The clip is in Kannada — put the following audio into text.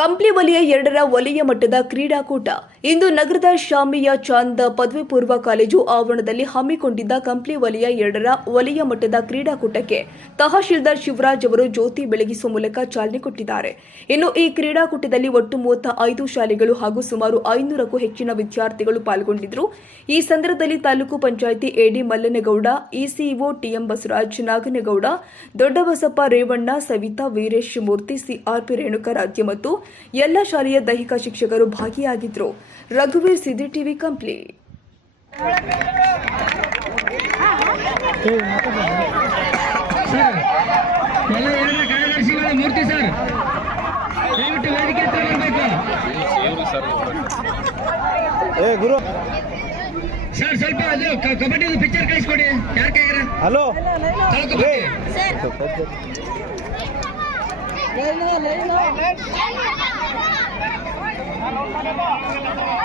ಕಂಪ್ಲಿ ವಲಯ ಎರಡರ ವಲಯ ಮಟ್ಟದ ಕ್ರೀಡಾಕೂಟ. ಇಂದು ನಗರದ ಶಾಮಿಯ ಚಾಂದ್ ಪದವಿ ಪೂರ್ವ ಕಾಲೇಜು ಆವರಣದಲ್ಲಿ ಹಮ್ಮಿಕೊಂಡಿದ್ದ ಕಂಪ್ಲಿ ವಲಯ ಎರಡರ ವಲಯ ಮಟ್ಟದ ಕ್ರೀಡಾಕೂಟಕ್ಕೆ ತಹಶೀಲ್ದಾರ್ ಶಿವರಾಜ್ ಅವರು ಜ್ಯೋತಿ ಬೆಳಗಿಸುವ ಮೂಲಕ ಚಾಲನೆ ಕೊಟ್ಟಿದ್ದಾರೆ. ಇನ್ನು ಈ ಕ್ರೀಡಾಕೂಟದಲ್ಲಿ ಒಟ್ಟು ಮೂವತ್ತ ಐದು ಶಾಲೆಗಳು ಹಾಗೂ ಸುಮಾರು ಐನೂರಕ್ಕೂ ಹೆಚ್ಚಿನ ವಿದ್ಯಾರ್ಥಿಗಳು ಪಾಲ್ಗೊಂಡಿದ್ದರು ಈ ಸಂದರ್ಭದಲ್ಲಿ taluk panchayat AD Mallanagowda ECEO TM Basavaraj Naganagowda, Doddabasappa Revanna, Savitha Veeresh Murthy, CRP Renukaradhya ಮತ್ತು ಎಲ್ಲ ಶಾಲೆಯ ದೈಹಿಕ ಶಿಕ್ಷಕರು ಭಾಗಿಯಾಗಿದ್ದರು ರಘುವೀರ್ Siddi TV complete Murthy sir ದಯವಿಟ್ಟು ವೇದಿಕೆ ಹತ್ರ ಬರಬೇಕು ಏ ಗುರು. ಸರ್ ಸ್ವಲ್ಪ ಅದು ಕಬಡ್ಡಿ ಪಿಕ್ಚರ್ ಕಳಿಸ್ಕೊಡಿ. ಯಾರ ಕೈಗಾರ hello taluk kabaddi Thank you.